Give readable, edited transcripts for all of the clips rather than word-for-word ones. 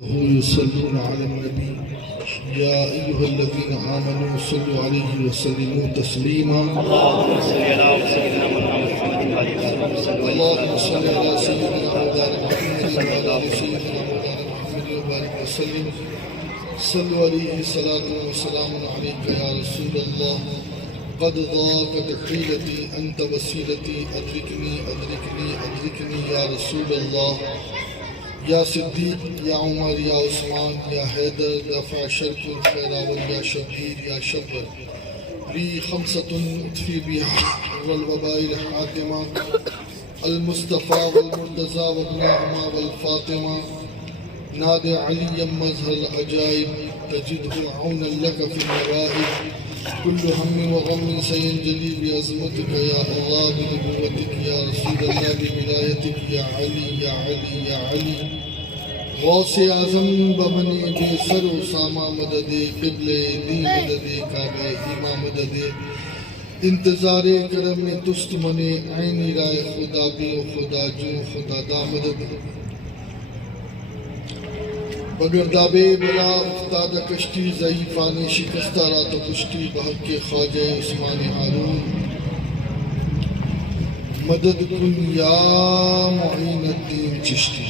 يصلون على النبي يا أيها الذين آمنوا صلوا عليه وسلموا تسليما. اللهم صل على سيدنا محمد اللهم صل على سيدنا مولانا محمد وعلى آل سيدنا مولانا محمد وبارك وسلم. صلوا عليه صلاة وسلام عليك يا رسول الله. قد ضاقت حيلتي أنت وسيلتي أدركني أدركني أدركني يا رسول الله. یا صدیق یا عمر یا عثمان یا حیدر دفع شرک الخیراول یا شبیر یا شبر لی خمسة اطفی بها والوباء الحاتمہ المصطفیٰ والمرتضی وابناہما والفاطمہ ناد علی مظہر العجائب تجدہ عونا لک فی النوائب كل هم وغم سينجلي بعظمتك يا الله بنبوتك يا رسول الله بولایتك يا علي يا علي يا علي. غوث اعظم بمن بے سر اسامہ مدد قبل دی مدد کعبہ ایمہ مدد انتظار کرم تست من عینی رائے خدا بے خدا جو خدا دا مدد بگر دابے بلا افتاد کشتی ضعیفانی شکستہ رات و کشتی بحق کے خواجہ عثمان ہارون مدد کن یا معین الدین چشتی.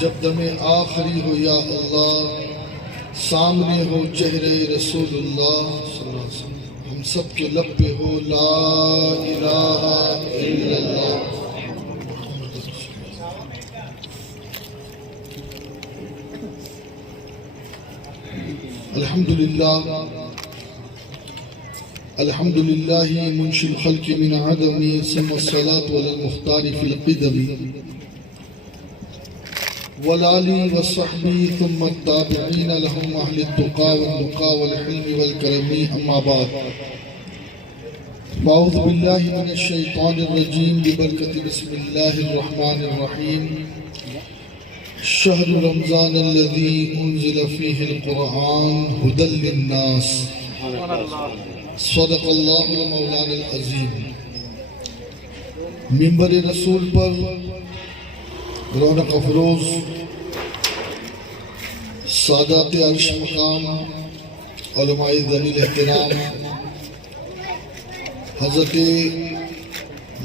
جب دم آخری ہو یا اللہ سامنے ہو چہرے رسول اللہ صلی اللہ علیہ وسلم ہم سب کے لب پہ ہو لا الہ الا اللہ. الحمد لله منشي الخلق من عدم ثم الصلاة على المختار في القدم والآل والصحب ثم التابعين لهم أهل التقى والنقى والحلم والكرم. أما بعد فأعوذ بالله من الشيطان الرجيم ببركة بسم الله الرحمن الرحيم. شهر رمضان الذي أنزل فيه القرآن هدى للناس. صدق الله المولانا العظيم. منبر رسول پر رونق افروز سادات عرش مقام علماء ذوی الاحترام حضرت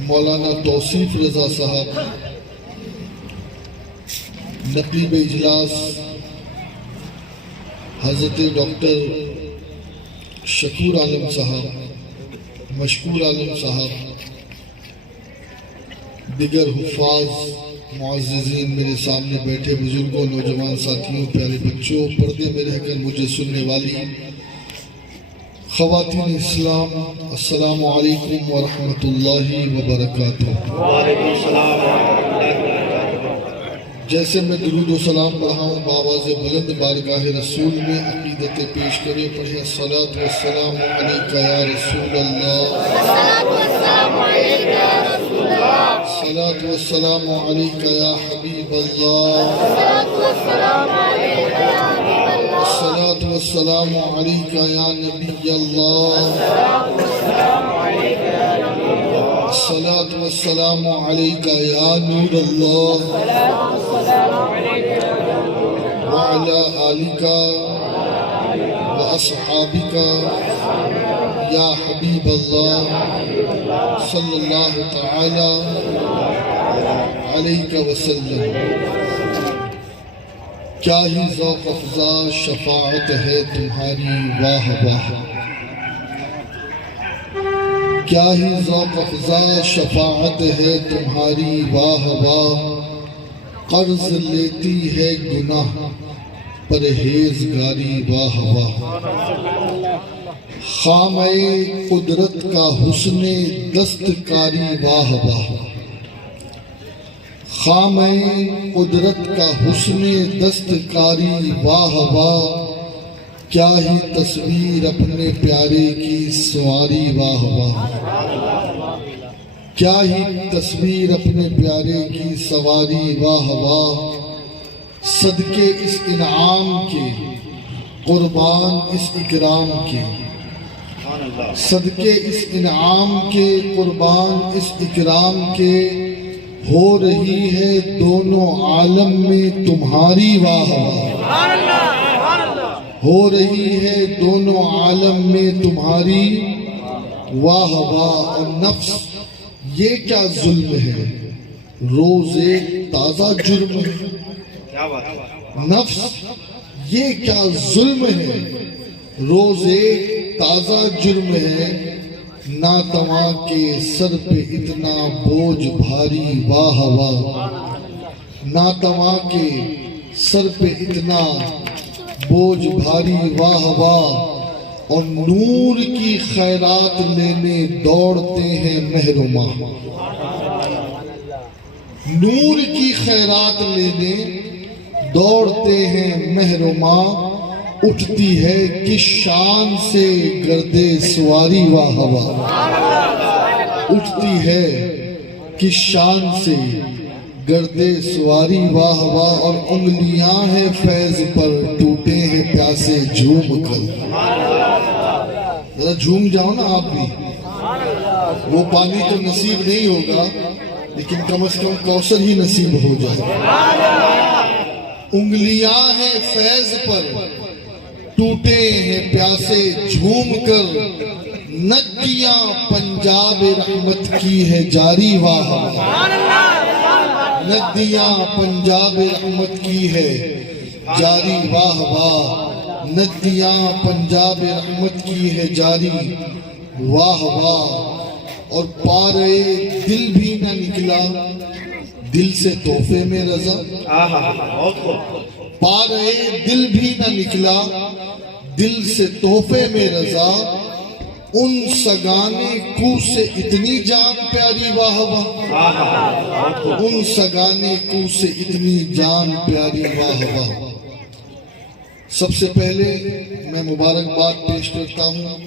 مولانا توصیف رضا صاحب نقیب اجلاس حضرت ڈاکٹر شکور عالم صاحب مشکور عالم صاحب دیگر حفاظ معززین میرے سامنے بیٹھے بزرگوں نوجوان ساتھیوں پیارے بچوں پردے میں رہ کر مجھے سننے والی خواتین اسلام السلام علیکم ورحمۃ اللہ وبرکاتہ. وعلیکم السلام ورحمۃ اللہ وبرکاتہ. جیسے میں درود و سلام پڑھا ہوں بآواز بلند بارگاہ رسول میں عقیدت پیش کرے پڑھے الصلاۃ والسلام علیک یا رسول اللہ. الصلاۃ والسلام علیک یا حبیب اللہ. الصلاۃ والسلام علیک یا نبی اللہ. الصلاۃ والسلام علیک یا نور اللہ وعلی آلک واصحابک یا حبیب اللہ صلی اللہ تعالی علیہ وسلم. کیا ہی ذوق افزا شفاعت ہے تمہاری واہ واہ. کیا ہی ذوق افزا شفاعت ہے تمہاری واہ واہ. قرض لیتی ہے گناہ پرہیزگاری واہ واہ. خامہ قدرت کا حسن دستکاری واہ واہ. خامہ قدرت کا حسن دستکاری واہ واہ. کیا ہی تصویر اپنے پیارے کی سواری واہ واہ. کیا ہی تصویر اپنے پیارے کی سواری واہ واہ. صدقے اس انعام کے قربان اس اکرام کے. صدقے اس انعام کے قربان اس اکرام کے ہو رہی ہے دونوں عالم میں تمہاری واہ واہ، ہو رہی ہے دونوں عالم میں تمہاری واہ واہ۔ اور نفس یہ کیا ظلم ہے، روز ایک تازہ جرم ہے۔ کیا بات ہے، نفس یہ کیا ظلم ہے، روز ایک تازہ جرم ہے۔ ناتواں کے سر پہ اتنا بوجھ بھاری واہ واہ، ناتواں کے سر پہ اتنا بوجھ بھاری واہ واہ۔ اور نور کی خیرات لینے دوڑتے ہیں محروما، نور کی خیرات لینے دوڑتے ہیں محروما۔ اٹھتی ہے کس شان سے گردِ سواری واہ واہ، اٹھتی ہے کس شان سے گردِ سواری واہ واہ۔ اور انگلیاں ہیں فیض پر ٹوٹے ہیں پیاسے جھوم کر، ذرا جھوم جاؤ نا آپ بھی۔ وہ پانی تو نصیب نہیں ہوگا لیکن کم از کم کوثر ہی نصیب ہو جائے۔ انگلیاں ہیں فیض پر ٹوٹے ہیں پیاسے جھوم کر، ندیاں پنجاب رحمت کی ہے جاری واہ، ندیاں پنجاب رحمت کی ہے جاری واہ واہ، ندیاں پنجاب رحمت کی ہے جاری واہ واہ۔ اور پارے دل بھی نہ نکلا دل سے تحفے میں رضا، بہت خوب، پارے دل بھی نہ نکلا دل سے تحفے میں رضا۔ ان سگانے کو سے اتنی جان پیاری واہ واہ، ان سگانے کو سے اتنی جان پیاری واہ واہ۔ سب سے پہلے میں مبارکباد پیش کرتا ہوں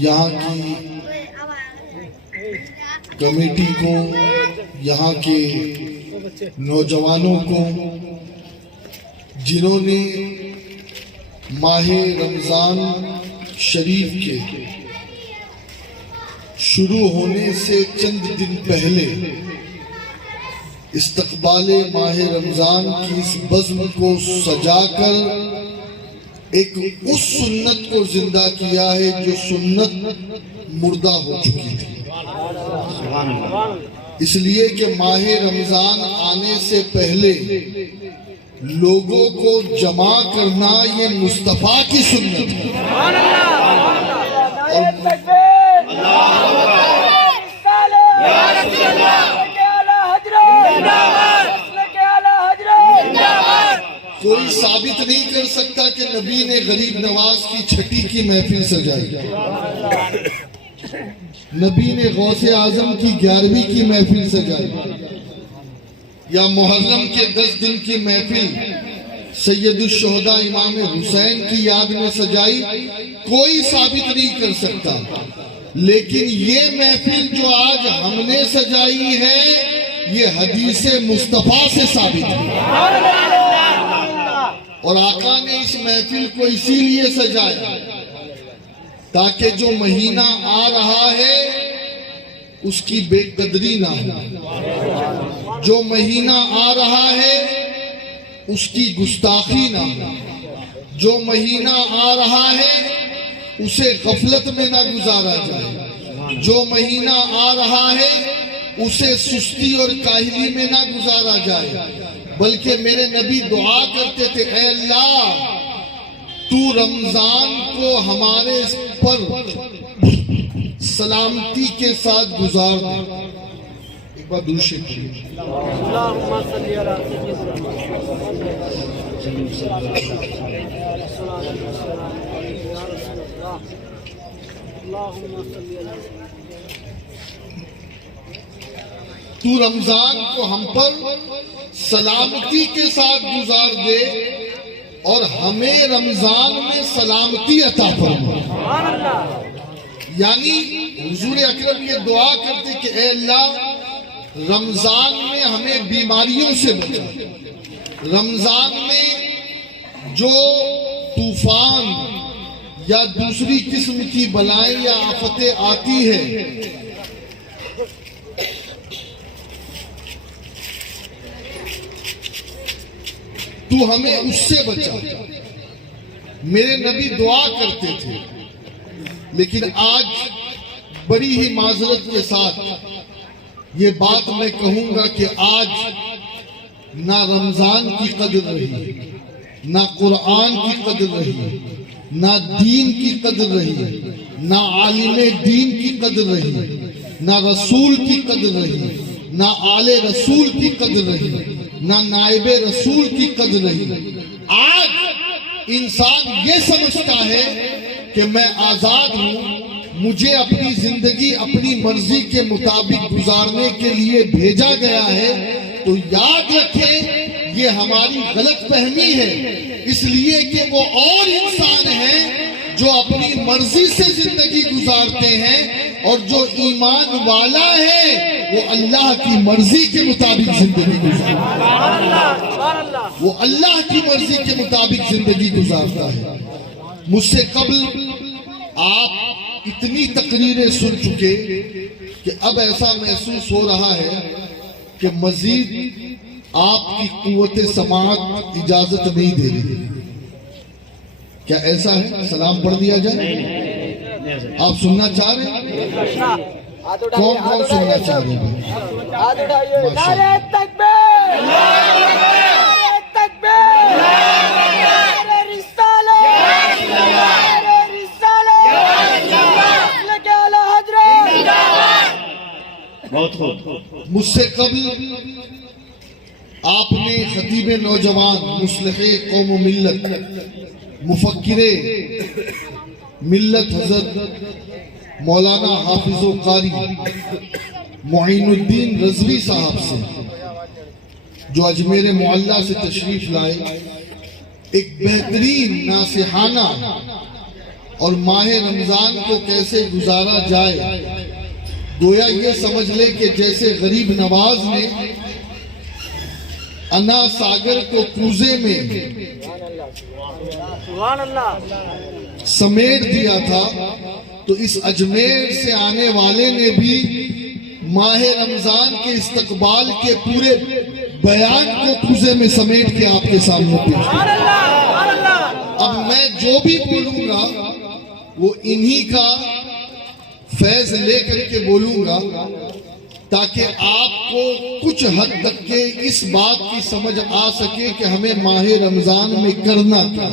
یہاں کی کمیٹی کو، یہاں کے نوجوانوں کو، جنہوں نے ماہ رمضان شریف کے شروع ہونے سے چند دن پہلے استقبال ماہ رمضان کی اس بزم کو سجا کر ایک اس سنت کو زندہ کیا ہے جو سنت مردہ ہو چکی تھی۔ سبحان اللہ، اس لیے کہ ماہ رمضان آنے سے پہلے لوگوں کو جمع کرنا یہ مصطفیٰ کی سنت ہے۔ کوئی ثابت نہیں کر سکتا کہ نبی نے غریب نواز کی چھٹی کی محفل سجائی، نبی نے غوث اعظم کی 11ویں کی محفل سجائی، یا محرم کے 10 دن کی محفل سید الشہداء امام حسین کی یاد میں سجائی، کوئی ثابت نہیں کر سکتا۔ لیکن یہ محفل جو آج ہم نے سجائی ہے یہ حدیث مصطفیٰ سے ثابت ہے، اور آقا نے اس محفل کو اسی لیے سجایا تاکہ جو مہینہ آ رہا ہے اس کی بے قدری نہ ہو، جو مہینہ آ رہا ہے اس کی گستاخی نہ ہو، جو مہینہ آ رہا ہے اسے غفلت میں نہ گزارا جائے، جو مہینہ آ رہا ہے اسے سستی اور کاہلی میں نہ گزارا جائے، بلکہ میرے نبی دعا کرتے تھے اے اللہ تو رمضان کو ہمارے پر سلامتی کے ساتھ گزار دے۔ ایک بار درود شریف پڑھیے۔ اللهم صل على تو رمضان کو ہم پر سلامتی کے ساتھ گزار دے اور ہمیں رمضان میں سلامتی عطا فرما۔ یعنی حضور اکرم یہ دعا کرتے کہ اے اللہ رمضان میں ہمیں بیماریوں سے بچا، رمضان میں جو طوفان یا دوسری قسم کی بلائیں یا آفتیں آتی ہیں تو ہمیں اس سے بچا۔ میرے نبی دعا کرتے تھے، لیکن آج بڑی ہی معذرت کے ساتھ یہ بات میں کہوں گا کہ آج نہ رمضان کی قدر رہی، نہ قرآن کی قدر رہی، نہ دین کی قدر رہی، نہ عالم دین کی قدر رہی، نہ رسول کی قدر رہی، نہ آل رسول کی قدر رہی، نہ نائب رسول کی قدر رہی۔ آج انسان یہ سمجھتا ہے کہ میں آزاد ہوں، مجھے اپنی زندگی اپنی مرضی کے مطابق گزارنے کے لیے بھیجا گیا ہے۔ تو یاد رکھیں یہ ہماری غلط فہمی ہے، اس لیے کہ وہ اور انسان ہیں جو اپنی مرضی سے زندگی گزارتے ہیں، اور جو ایمان والا ہے وہ اللہ کی مرضی کے مطابق زندگی گزارتا ہے، وہ اللہ کی مرضی کے مطابق زندگی گزارتا ہے۔ مجھ سے قبل آپ اتنی تقریریں سن چکے کہ اب ایسا محسوس ہو رہا ہے کہ مزید آپ کی قوت سماعت اجازت نہیں دے رہی۔ کیا ایسا ہے؟ سلام پڑھ دیا جائے؟ آپ سننا چاہ رہے ہیں؟ کون کون سننا چاہ رہے ہیں؟ نعرہ تکبیر، نعرہ تکبیر، نعرہ رسالت، نعرہ رسالت، لگے اعلیٰ حضرت۔ بہت خوب۔ مجھ سے قبل آپ نے خطیب نوجوان، مصلح قوم و ملت، مفکر ملت حضرت مولانا حافظ و قاری معین الدین رضوی صاحب سے، جو اجمیر معلیٰ سے تشریف لائے، ایک بہترین ناصحانہ اور ماہ رمضان کو کیسے گزارا جائے، گویا یہ سمجھ لے کہ جیسے غریب نواز نے انا ساگر کو کوزے میں سمیٹ دیا تھا، تو اس اجمیر سے آنے والے نے بھی ماہ رمضان کے استقبال کے پورے بیان کو کوزے میں سمیٹ کے آپ کے سامنے پیش کیا۔ اب میں جو بھی بولوں گا وہ انہی کا فیض لے کر کے بولوں گا، تاکہ آپ کو کچھ حد تک کے اس بات کی سمجھ آ سکے کہ ہمیں ماہ رمضان میں کرنا کیا۔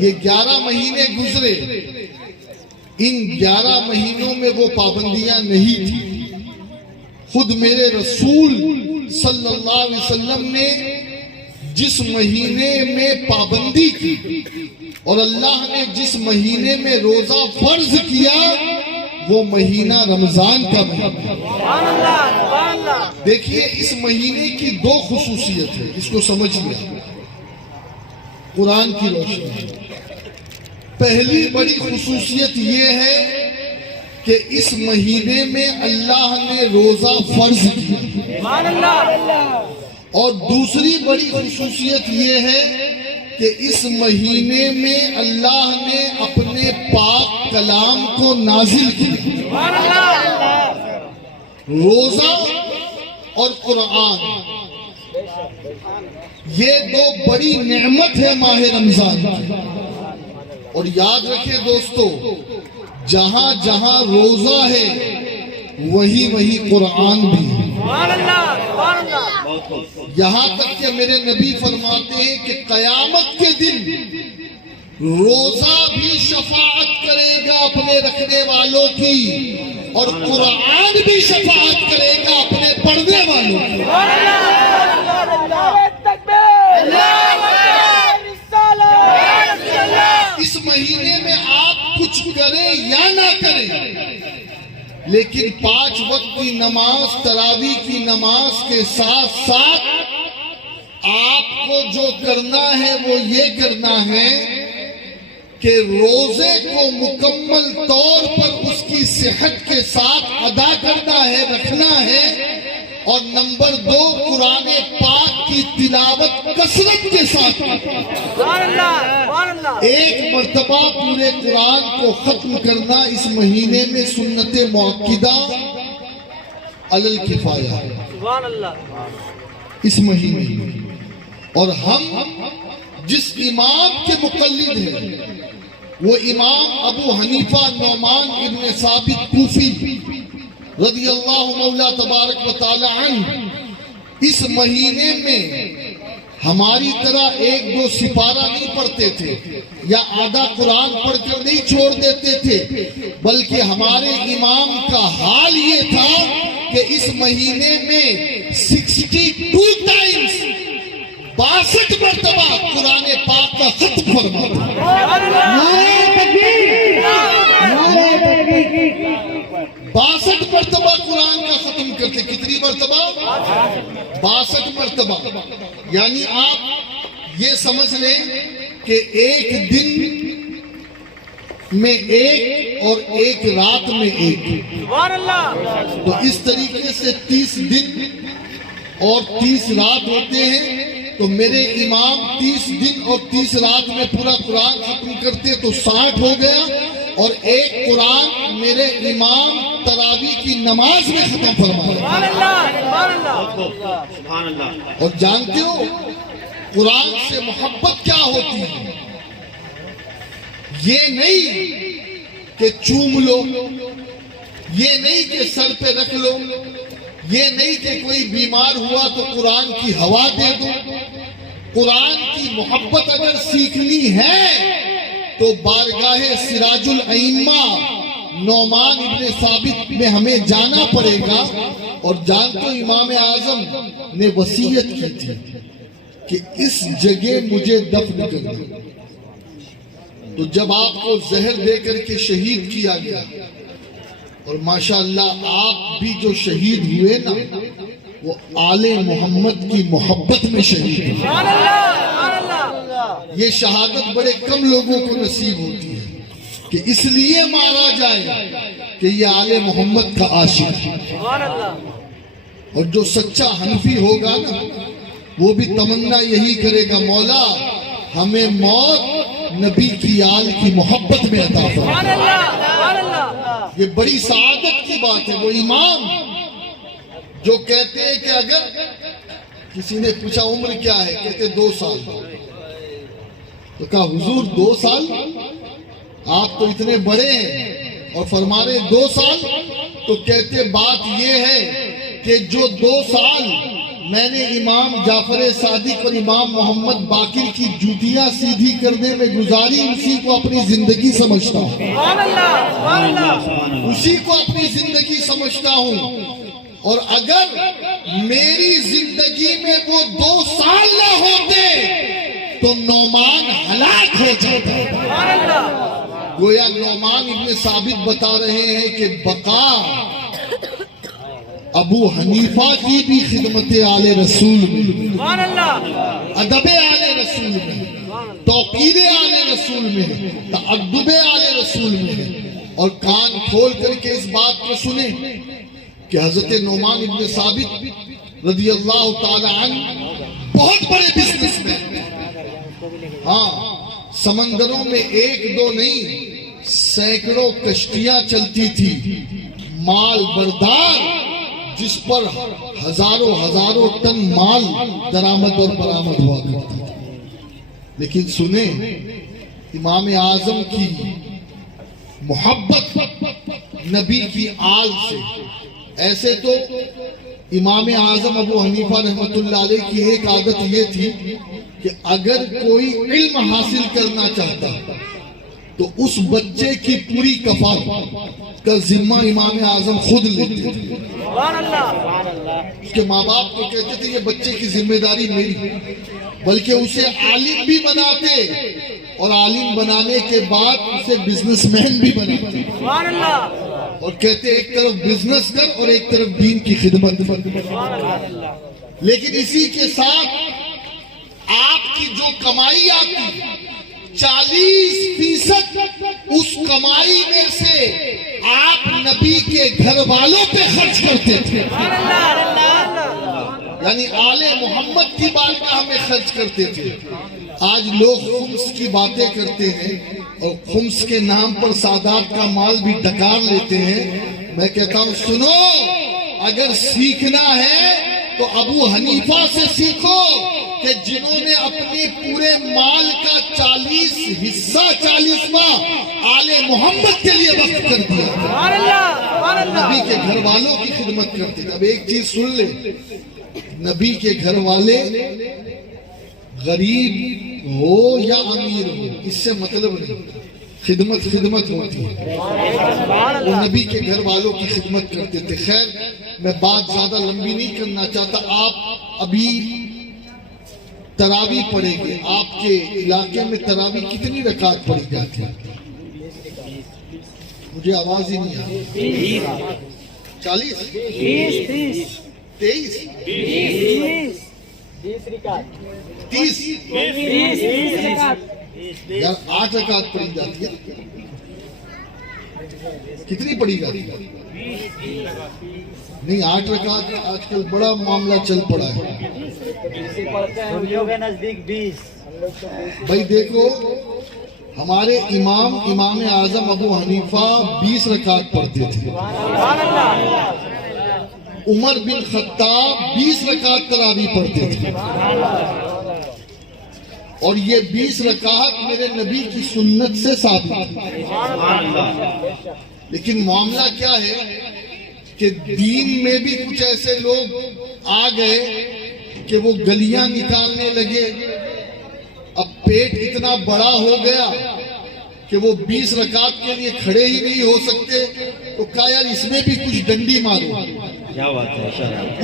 یہ 11 مہینے گزرے، ان 11 مہینوں میں وہ پابندیاں نہیں تھیں۔ خود میرے رسول صلی اللہ علیہ وسلم نے جس مہینے میں پابندی کی اور اللہ نے جس مہینے میں روزہ فرض کیا، وہ مہینہ رمضان کا مہینہ۔ دیکھیے اس مہینے کی 2 خصوصیت ہے، اس کو سمجھ لیں قرآن کی روشنی۔ پہلی بڑی خصوصیت یہ ہے کہ اس مہینے میں اللہ نے روزہ فرض کیا، اور دوسری بڑی خصوصیت یہ ہے کہ اس مہینے میں اللہ نے اپنے پاک کلام کو نازل کیا۔ روزہ اور قرآن، یہ 2 بڑی نعمت ہے ماہ رمضان کی۔ اور یاد رکھیں دوستو، جہاں جہاں روزہ ہے وہی وہی قرآن بھی ہے۔ یہاں تک کہ میرے نبی فرماتے ہیں کہ قیامت کے دن روزہ بھی شفاعت کرے گا اپنے رکھنے والوں کی، اور قرآن بھی شفاعت کرے گا اپنے پڑھنے والوں کی۔ اس مہینے میں آپ کچھ کریں یا نہ کریں، لیکن 5 وقت کی نماز، تراویح کی نماز کے ساتھ ساتھ آپ کو جو کرنا ہے وہ یہ کرنا ہے کہ روزے کو مکمل طور پر اس کی صحت کے ساتھ ادا کرنا ہے، رکھنا ہے، اور نمبر 2 قرآن پاک کی تلاوت کثرت کے ساتھ۔ ایک مرتبہ پورے قرآن کو ختم کرنا اس مہینے میں سنت مؤکدہ علی الکفایہ، اس مہینے میں۔ 1 اس مہینے اور ہم جس امام کے مقلد ہیں وہ امام ابو حنیفہ نعمان ابن ثابت کوفی رضی اللہ مولا تبارک و تعالی عنہ اس مہینے میں ہماری طرح ایک دو سپارہ نہیں پڑھتے تھے یا آدھا قرآن پڑھ کر نہیں چھوڑ دیتے تھے، بلکہ ہمارے امام کا حال یہ تھا کہ اس مہینے میں 62 ٹائمز 62 مرتبہ قرآن پاک کا ختم فرماتا۔ 62 مرتبہ قرآن کا ختم کرتے۔ کتنی مرتبہ؟ 62 مرتبہ۔ یعنی آپ یہ سمجھ لیں کہ ایک دن میں ایک اور ایک رات میں ایک، تو اس طریقے سے 30 دن اور 30 رات ہوتے ہیں۔ تو میرے امام 30 دن اور 30 رات میں پورا قرآن ختم کرتے تو 60 ہو گیا، اور ایک قرآن میرے امام تراویح کی نماز میں ختم فرمایا۔ اور جانتے ہو قرآن سے محبت کیا ہوتی ہے؟ یہ نہیں کہ چوم لو، یہ نہیں کہ سر پہ رکھ لو، یہ نہیں کہ کوئی بیمار ہوا تو قرآن کی ہوا دے دو۔ قرآن کی محبت اگر سیکھنی ہے تو بارگاہ سراج الائمہ نعمان ابن ثابت میں ہمیں جانا پڑے گا۔ اور جانتے امام اعظم نے وصیت کی تھی کہ اس جگہ مجھے دفن کر دو، تو جب آپ کو زہر دے کر کے شہید کیا گیا، اور ماشاءاللہ آپ بھی جو شہید ہوئے نا وہ آل محمد کی محبت میں شہید ہوئے۔ یہ شہادت بڑے کم لوگوں کو نصیب ہوتی ہے کہ اس لیے مارا جائے کہ یہ آل محمد کا عاشق ہے۔ اور جو سچا حنفی ہوگا نا وہ بھی تمنا یہی کرے گا، مولا ہمیں موت نبی کی آل کی محبت میں عطا فرما۔ یہ بڑی سعادت کی بات ہے۔ وہ امام جو کہتے ہیں کہ اگر کسی نے پوچھا عمر کیا ہے، کہتے 2 سال، تو کہا حضور 2 سال؟ آپ تو اتنے بڑے ہیں اور فرما رہے 2 سال؟ تو کہتے بات یہ ہے کہ جو 2 سال میں نے امام جعفر صادق اور امام محمد باقر کی جوتیاں سیدھی کرنے میں گزاری، اسی کو اپنی زندگی سمجھتا ہوں، اسی کو اپنی زندگی سمجھتا ہوں۔ اور اگر میری زندگی میں وہ 2 سال نہ ہوتے تو نعمان ہلاک ہو جاتا۔ گویا نعمان ابن ثابت بتا رہے ہیں کہ بقا ابو حنیفہ کی بھی خدمت آل رسول میں، ادب آل رسول میں، توقیر آل رسول میں، تأدب آل رسول میں۔ اور کان کھول کر کے اس بات کو سنیں کہ حضرت نعمان ابن ثابت رضی اللہ تعالی عنہ بہت بڑے بزنس مین، ہاں سمندروں میں 1 2 نہیں سینکڑوں کشتیاں چلتی تھی، مال بردار، جس پر ہزاروں ٹن مال درآمد اور برآمد ہوا کرتا تھا۔ لیکن سنیں امام اعظم کی محبت نبی کی آل سے، ایسے تو امام اعظم ابو حنیفہ رحمۃ اللہ علیہ کی ایک عادت یہ تھی کہ اگر کوئی علم حاصل کرنا چاہتا تو اس بچے کی پوری کفالت کا ذمہ امام اعظم خود لیتے تھے۔ اس کے ماں باپ کو کہتے تھے یہ بچے کی ذمہ داری میری، بلکہ اسے عالم بھی بناتے اور عالم بنانے کے بعد اسے بزنس مین بھی بناتے، اور کہتے ایک طرف بزنس کر اور ایک طرف دین کی خدمت۔ لیکن اسی کے ساتھ آپ کی جو کمائی آتی 40% اس کمائی میں سے آپ نبی کے گھر والوں پہ خرچ کرتے تھے، یعنی آل محمد کی بارگاہ میں خرچ کرتے تھے۔ آج لوگ خمس کی باتیں کرتے ہیں اور خمس کے نام پر سادات کا مال بھی ڈکار لیتے ہیں۔ میں کہتا ہوں سنو، اگر سیکھنا ہے تو ابو حنیفہ سے سیکھو کہ جنہوں نے اپنے پورے مال کا 40 حصہ 40واں آل محمد کے لیے وقف کر دیا، نبی کے گھر والوں کی خدمت کرتے تھے۔ اب ایک چیز سن لے، نبی کے گھر والے غریب ہو یا امیر ہو اس سے مطلب نہیں، خدمت ہوتی ہے، وہ نبی کے گھر والوں کی خدمت کرتے تھے۔ خیر میں بات زیادہ لمبی نہیں کرنا چاہتا، آپ ابھی تراویح پڑھیں گے، آپ کے علاقے میں تراویح کتنی رکعت پڑھی جاتی ہے؟ مجھے آواز ہی نہیں آئی۔ 40 23 30 یار 8 رکعت پڑھی جاتی ہے، کتنی پڑھی جاتی ہے؟ نہیں 8 رکعت آج کل بڑا معاملہ چل پڑا ہے نزدیک 20۔ بھائی دیکھو، ہمارے امام اعظم ابو حنیفہ 20 رکعت پڑھتے تھے، عمر بن خطاب 20 رکعت تراویح پڑھتے تھے، اور یہ 20 رکعت میرے نبی کی سنت سے ثابت ہے۔ لیکن معاملہ کیا ہے کہ دین میں بھی کچھ ایسے لوگ آ گئے کہ وہ گلیاں نکالنے لگے، اب پیٹ اتنا بڑا ہو گیا کہ وہ 20 رکعت کے لیے کھڑے ہی نہیں ہو سکتے، تو کہا یار اس میں بھی کچھ ڈنڈی مارو، کیا بات ہے،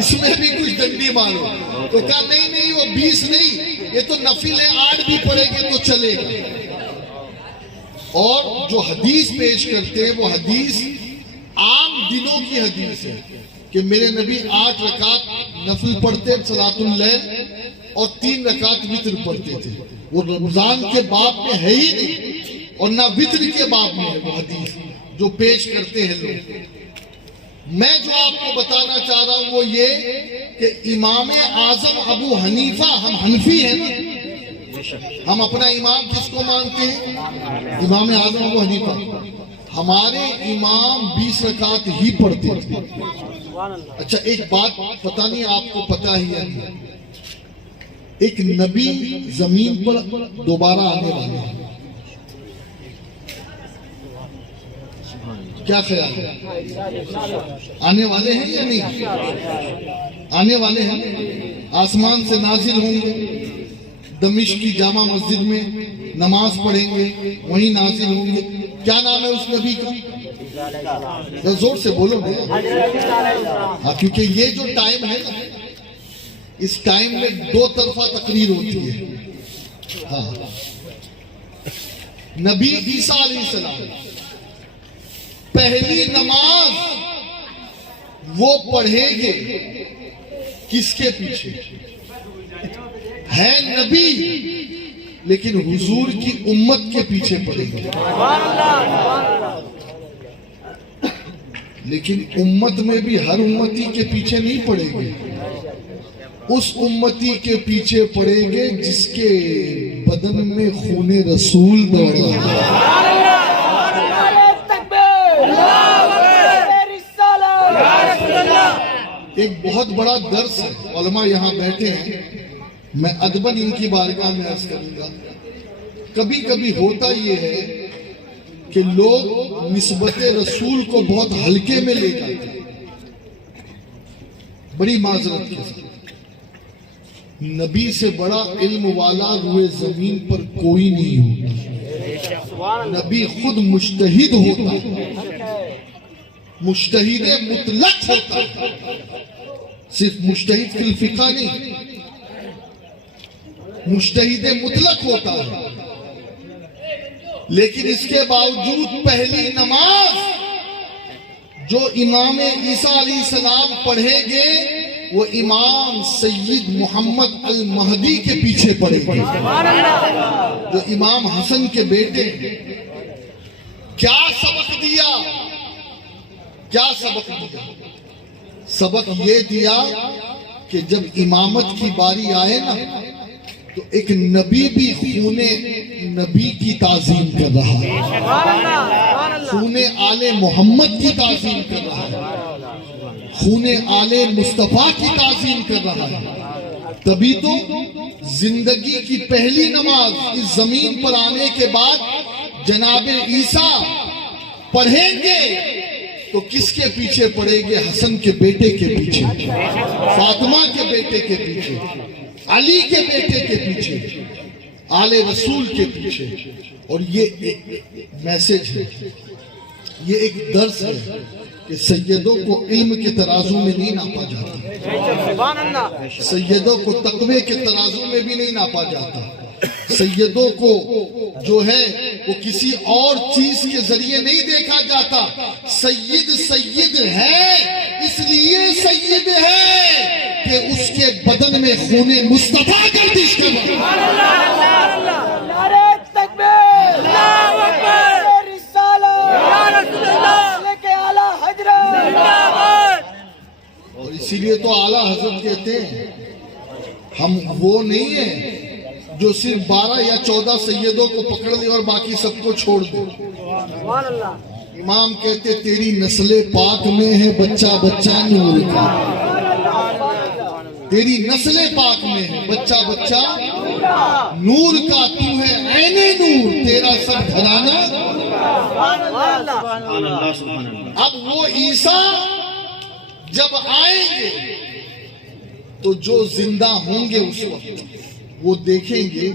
اس میں بھی کچھ ڈنڈی مارو، تو کہا نہیں وہ 20 نہیں، یہ تو نفل ہے، 8 بھی پڑھے گے تو چلے گا۔ اور جو حدیث پیش کرتے ہیں وہ حدیث عام دنوں کی حدیث ہے کہ میرے نبی 8 رکعت نفل پڑھتے صلاۃ اللیل اور 3 رکعت وتر پڑھتے تھے۔ وہ رمضان کے باب میں ہے ہی نہیں اور نہ وتر کے باب میں ہے وہ حدیث جو پیش کرتے ہیں لوگ۔ میں جو آپ کو بتانا چاہ رہا ہوں وہ یہ کہ امام اعظم ابو حنیفہ، ہم حنفی ہیں نا، ہم اپنا امام کس کو مانتے ہیں؟ امام اعظم ابو حنیفہ۔ ہمارے امام 20 رکعت ہی پڑھتے تھے۔ اچھا ایک بات پتہ نہیں آپ کو پتہ ہی ہے، ایک نبی زمین پر دوبارہ آنے والے ہیں، کیا خیال ہے؟ آنے والے ہیں یا نہیں؟ آنے والے ہیں، آسمان سے نازل ہوں گے، دمشق کی جامع مسجد میں نماز پڑھیں گے، وہیں نازل ہوں گے۔ کیا نام ہے اس نبی کا؟ زور سے بولو نا، ہاں، کیونکہ یہ جو ٹائم ہے نا، اس ٹائم میں 2 طرفہ تقریر ہوتی ہے۔ ہاں، نبی عیسیٰ علیہ السلام پہلی نماز وہ پڑھیں گے کس کے پیچھے؟ ہے نبی لیکن حضور کی امت کے پیچھے پڑھیں گے، لیکن امت میں بھی ہر امتی کے پیچھے نہیں پڑھیں گے، اس امتی کے پیچھے پڑھیں گے جس کے بدن میں خون رسول دوڑ رہا ہے۔ ایک بہت بڑا درس ہے، علماء یہاں بیٹھے ہیں، میں ادباً ان کی بارگاہ میں عرض کروں گا۔ کبھی کبھی ہوتا یہ ہے کہ لوگ نسبت رسول کو بہت ہلکے میں لے جاتے ہیں، بڑی معذرت کے ساتھ۔ نبی سے بڑا علم والا روئے زمین پر کوئی نہیں ہوتا، نبی خود مجتہد ہوتا ہے، مجتہد مطلق ہوتا ہے، صرف مجتہد فی الفقہ نہیں، مجتہد مطلق ہوتا ہے۔ لیکن اس کے باوجود پہلی نماز جو امام عیسیٰ علیہ السلام پڑھیں گے وہ امام سید محمد المہدی کے پیچھے پڑھیں گے، جو امام حسن کے بیٹے ہیں۔ کیا سبق دیا؟ کیا سبق دیا؟ سبق یہ دیا کہ جب امامت کی باری آئے نا تو ایک نبی بھی خون نبی کی تعظیم کر رہا ہے، خون آل محمد کی تعظیم کر رہا ہے، خون آل مصطفیٰ کی تعظیم کر رہا ہے۔ تبھی تو زندگی کی پہلی نماز اس زمین پر آنے کے بعد جناب عیسیٰ پڑھیں گے تو کس کے پیچھے پڑھیں گے؟ حسن کے بیٹے کے پیچھے، فاطمہ کے بیٹے کے پیچھے، علی کے بیٹے کے پیچھے، آل رسول کے پیچھے۔ اور یہ ایک میسج ہے، یہ ایک درس ہے کہ سیدوں کو علم کے ترازو میں نہیں ناپا جاتا، سیدوں کو تقوی کے ترازو میں بھی نہیں ناپا جاتا، سیدوں کو جو ہے وہ کسی اور چیز کے ذریعے نہیں دیکھا جاتا۔ سید سید ہے اس لیے سید ہے کہ اس کے بدن میں خون مصطفیٰ گردش کر رہا ہے۔ نعرہ تکبیر، اللہ اکبر، رسالت یا رسول اللہ، مسلک اعلیٰ حضرت، اور اسی لیے تو اعلیٰ حضرت کہتے ہیں۔ ہم وہ نہیں ہیں جو صرف 12 یا 14 سیدوں کو پکڑ لے اور باقی سب کو چھوڑ دے۔ سبحان اللہ، امام کہتے تیری نسل پاک میں ہے بچہ بچہ نور کا، تیری نسل پاک میں ہے بچہ بچہ نور کا، تو ہے عین نور، تیرا سب گھرانہ۔ سبحان اللہ سبحان اللہ۔ اب وہ عیسیٰ جب آئیں گے تو جو زندہ ہوں گے اس وقت وہ دیکھیں گے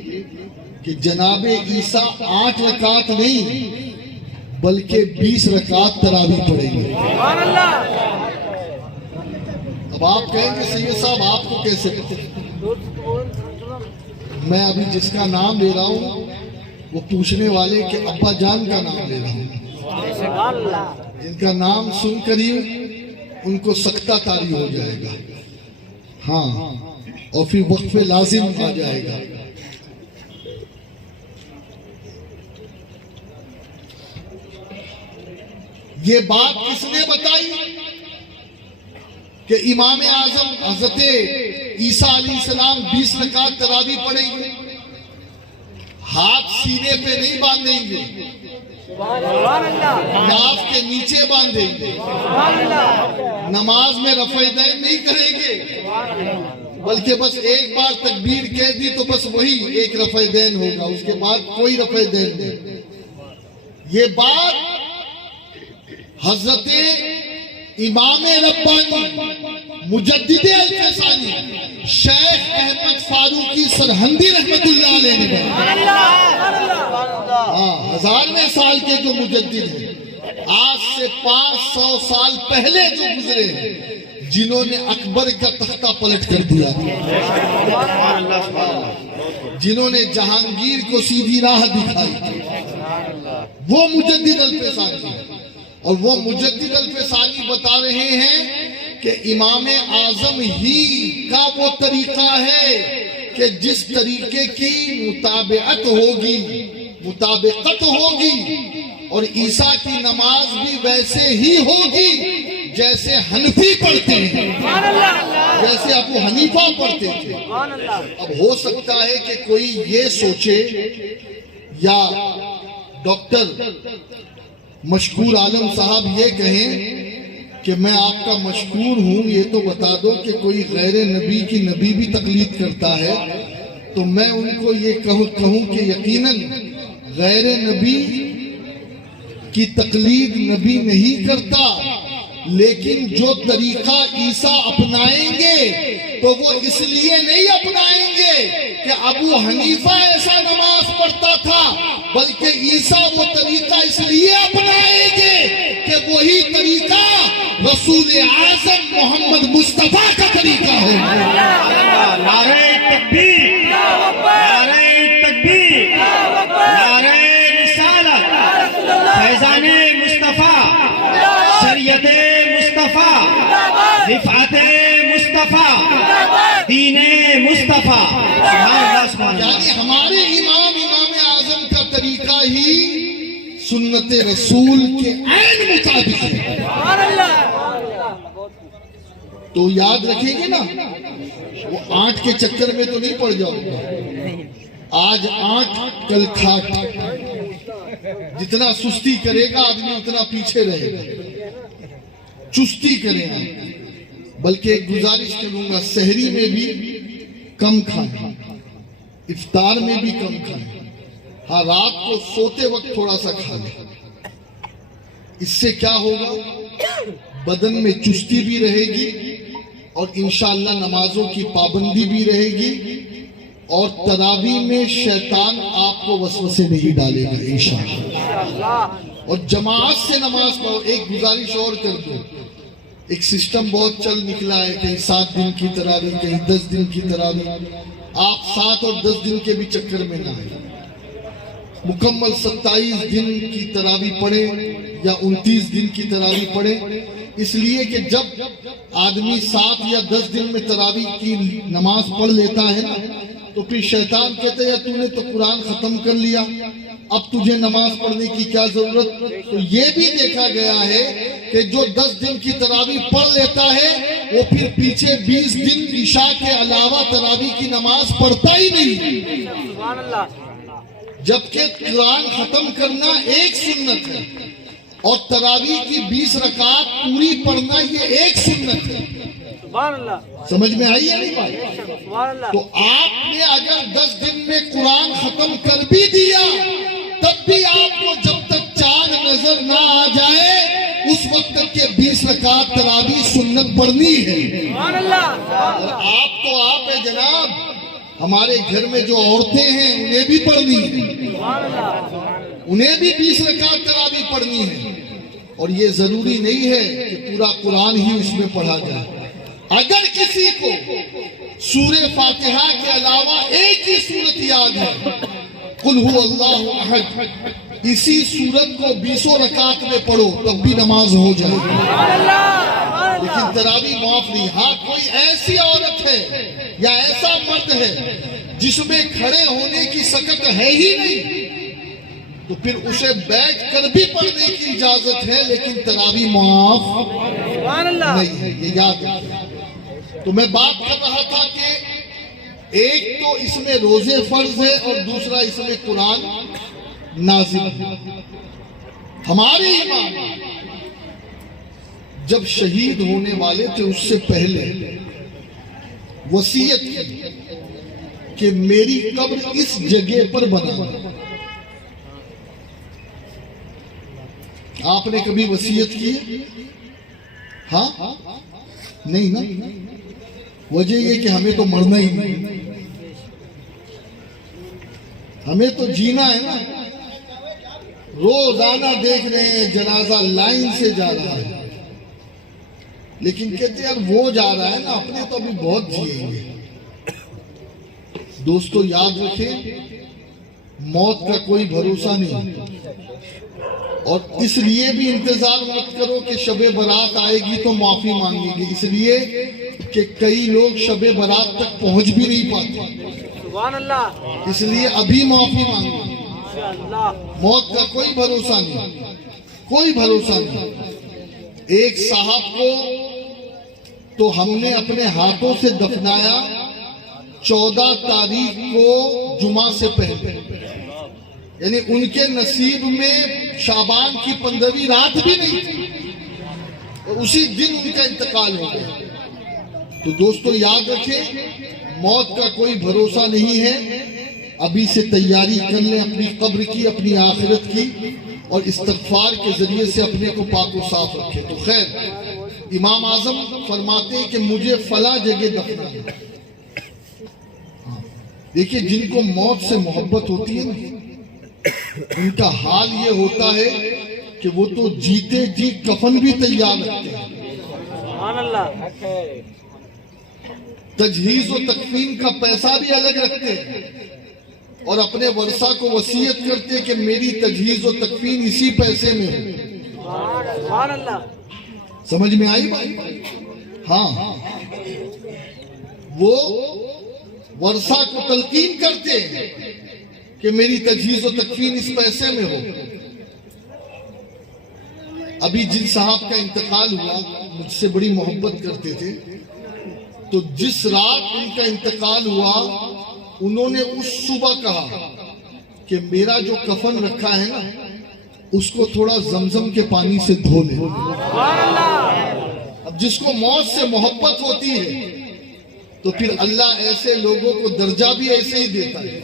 کہ جناب عیسیٰ 8 رکعت نہیں بلکہ 20 رکعت تراویح پڑھیں گے۔ سبحان اللہ۔ اب آپ کہیں گے سید صاحب آپ کو کیسے پتہ؟ میں ابھی جس کا نام لے رہا ہوں وہ پوچھنے والے کہ ابا جان کا نام لے رہا ہوں، سبحان اللہ۔ جن کا نام سن کر ہی ان کو سکتہ طاری ہو جائے گا، ہاں، اور پھر وقف لازم آ جائے گا۔ یہ بات کس نے بتائی کہ امام اعظم حضرت عیسیٰ علیہ السلام 20 رکعت تراویح پڑھیں گے؟ ہاتھ سینے پہ نہیں باندھیں گے، سبحان اللہ، ناف کے نیچے باندھیں گے، سبحان اللہ، نماز میں رفع دین نہیں کریں گے، بلکہ بس ایک بار تکبیر کہہ دی تو بس وہی ایک رفع دین ہوگا، اس کے بعد کوئی رفع دین نہیں۔ یہ بات حضرت امام ربانی مجدد الفسانی شیخ احمد فاروقی سرہندی رحمت اللہ علیہ نے بتائی۔ ہاں، 1000ویں سال کے جو مجدد ہیں، آج سے 500 سال پہلے جو گزرے ہیں، جنہوں نے اکبر کا تختہ پلٹ کر دیا تھا، جنہوں نے جہانگیر کو سیدھی راہ دکھائی تھی، وہ مجدد الفسانی ہیں۔ اور وہ مجدد الفسانی بتا رہے ہیں کہ امام اعظم ہی کا وہ طریقہ ہے کہ جس طریقے کی مطابقت ہوگی اور عیسیٰ کی نماز بھی ویسے ہی ہوگی جیسے حنفی پڑھتے ہیں، جیسے ابو حنیفہ پڑھتے تھے۔ اب ہو سکتا ہے کہ کوئی یہ سوچے یا ڈاکٹر مشکور عالم صاحب یہ کہیں کہ میں آپ کا مشکور ہوں، یہ تو بتا دو کہ کوئی غیر نبی کی نبی بھی تقلید کرتا ہے، تو میں ان کو یہ کہوں کہ یقیناً غیر نبی کی تقلید نبی نہیں کرتا، لیکن جو طریقہ عیسیٰ اپنائیں گے تو وہ اس لیے نہیں اپنائیں گے کہ ابو حنیفہ ایسا نماز پڑھتا تھا، بلکہ عیسیٰ وہ طریقہ اس لیے اپنائیں گے کہ وہی طریقہ رسول اعظم محمد مصطفیٰ کا طریقہ ہے۔ نعرہ تکبیر، نعرہ تکبیر، نعرہ رسالت، فیضان مصطفیٰ، شریعت مصطفیٰ، رفعت مصطفیٰ، دین مصطفیٰ۔ یعنی ہمارے امام اعظم کا طریقہ ہی سنت رسول کے عین مطابق ہے۔ تو یاد رکھیں گے نا، وہ 8 کے چکر میں تو نہیں پڑ جاؤ گا، آج 8 کل کھاٹ۔ جتنا سستی کرے گا آدمی اتنا پیچھے رہے گا، چستی کریں آپ۔ بلکہ ایک گزارش کروں گا، سحری میں بھی کم کھائیں، افطار میں بھی کم کھائیں، ہاں رات کو سوتے وقت تھوڑا سا کھا لیں۔ اس سے کیا ہوگا؟ بدن میں چستی بھی رہے گی اور انشاءاللہ نمازوں کی پابندی بھی رہے گی، اور تراویح میں شیطان آپ کو وسوسے نہیں ڈالے گا انشاءاللہ۔ اور جماعت سے نماز پڑھو۔ ایک گزارش اور کر دو، ایک سسٹم بہت چل نکلا ہے، کہیں 7 دن کی تراویح، کہیں 10 دن کی تراویح۔ آپ 7 اور 10 دن کے بھی چکر میں نہ آئے، مکمل 27 دن کی تراویح پڑھیں یا 29 دن کی تراویح پڑھیں، اس لیے کہ جب آدمی 7 یا 10 دن میں تراویح کی نماز پڑھ لیتا ہے نا، تو پھر شیطان کہتے ہیں تو نے تو قرآن ختم کر لیا، اب تجھے نماز پڑھنے کی کیا ضرورت؟ تو یہ بھی دیکھا گیا ہے کہ جو 10 دن کی تراویح پڑھ لیتا ہے وہ پھر پیچھے 20 دن عشاء کے علاوہ تراویح کی نماز پڑھتا ہی نہیں، جبکہ قرآن ختم کرنا ایک سنت ہے اور تراویح کی 20 رکعات پوری پڑھنا یہ ایک سنت ہے۔ سمجھ میں آئی ہے نہیں بھائی؟ تو آپ نے اگر 10 دن میں قرآن ختم کر بھی دیا تب بھی آپ کو جب تک چاند نظر نہ آ جائے اس وقت تک کہ 20 رکعت تراویح سنت پڑھنی ہے۔ اور آپ تو آپ ہے جناب، ہمارے گھر میں جو عورتیں ہیں انہیں بھی پڑھنی ہے، انہیں بھی 20 رکعت تراویح پڑھنی ہے، اور یہ ضروری نہیں ہے کہ پورا قرآن ہی اس میں پڑھا جائے۔ اگر کسی کو سورہ فاتحہ کے علاوہ ایک ہی سورت یاد ہے، قل هو اللہ احد، اسی سورت کو 20 رکعت میں پڑھو تب بھی نماز ہو جائے، لیکن تراویح معاف نہیں۔ ہاں کوئی ایسی عورت ہے یا ایسا مرد ہے جس میں کھڑے ہونے کی سکت ہے ہی نہیں، تو پھر اسے بیٹھ کر بھی پڑھنے کی اجازت ہے، لیکن تراویح معاف نہیں ہے، یہ یاد رکھیں۔ تو میں بات کر رہا تھا کہ ایک تو اس میں روزے فرض ہے اور دوسرا اس میں قرآن نازل ہے۔ ہمارے امام جب شہید ہونے والے تھے اس سے پہلے وصیت کی کہ میری قبر اس جگہ پر بنا۔ آپ نے کبھی وصیت کی؟ ہاں نہیں نا؟ وجہ یہ کہ ہمیں تو مرنا ہی نہیں، ہمیں تو جینا ہے نا۔ روزانہ دیکھ رہے ہیں جنازہ لائن سے جا رہا ہے، لیکن کہتے ہیں یار وہ جا رہا ہے نا، اپنے تو ابھی بہت جیئیں گے۔ دوستو یاد رکھیں، موت کا کوئی بھروسہ نہیں، اور اس لیے بھی انتظار مت کرو کہ شب برات آئے گی تو معافی مانگیں گے، اس لیے کہ کئی لوگ شب برات تک پہنچ بھی نہیں پاتے، اس لیے ابھی معافی مانگو۔ موت کا کوئی بھروسہ نہیں، کوئی بھروسہ نہیں۔ ایک صاحب کو تو ہم نے اپنے ہاتھوں سے دفنایا 14 تاریخ کو جمعہ سے پہلے، یعنی ان کے نصیب میں شعبان کی 15ویں رات بھی نہیں تھی، اور اسی دن ان کا انتقال ہو گیا۔ تو دوستو یاد رکھیں، موت کا کوئی بھروسہ نہیں ہے، ابھی سے تیاری کر لیں اپنی قبر کی، اپنی آخرت کی، اور استغفار کے ذریعے سے اپنے کو پاک و صاف رکھیں۔ تو خیر، امام اعظم فرماتے ہیں کہ مجھے فلاں جگہ دفنا ہے۔ دیکھیں جن کو موت سے محبت ہوتی ہے نا، ان کا حال یہ ہوتا ہے کہ وہ تو جیتے جی کفن بھی تیار رکھتے ہیں، تجہیز و تکفین کا پیسہ بھی الگ رکھتے ہیں، اور اپنے ورثہ کو وصیت کرتے کہ میری تجہیز و تکفین اسی پیسے میں ہو۔ سمجھ میں آئی بھائی؟ ہاں، وہ ورثہ کو تلقین کرتے ہیں کہ میری تجہیز و تکفین اس پیسے میں ہو۔ ابھی جن صاحب کا انتقال ہوا مجھ سے بڑی محبت کرتے تھے، تو جس رات ان کا انتقال ہوا انہوں نے اس صبح کہا کہ میرا جو کفن رکھا ہے نا اس کو تھوڑا زمزم کے پانی سے دھو لے۔ اب جس کو موت سے محبت ہوتی ہے تو پھر اللہ ایسے لوگوں کو درجہ بھی ایسے ہی دیتا ہے.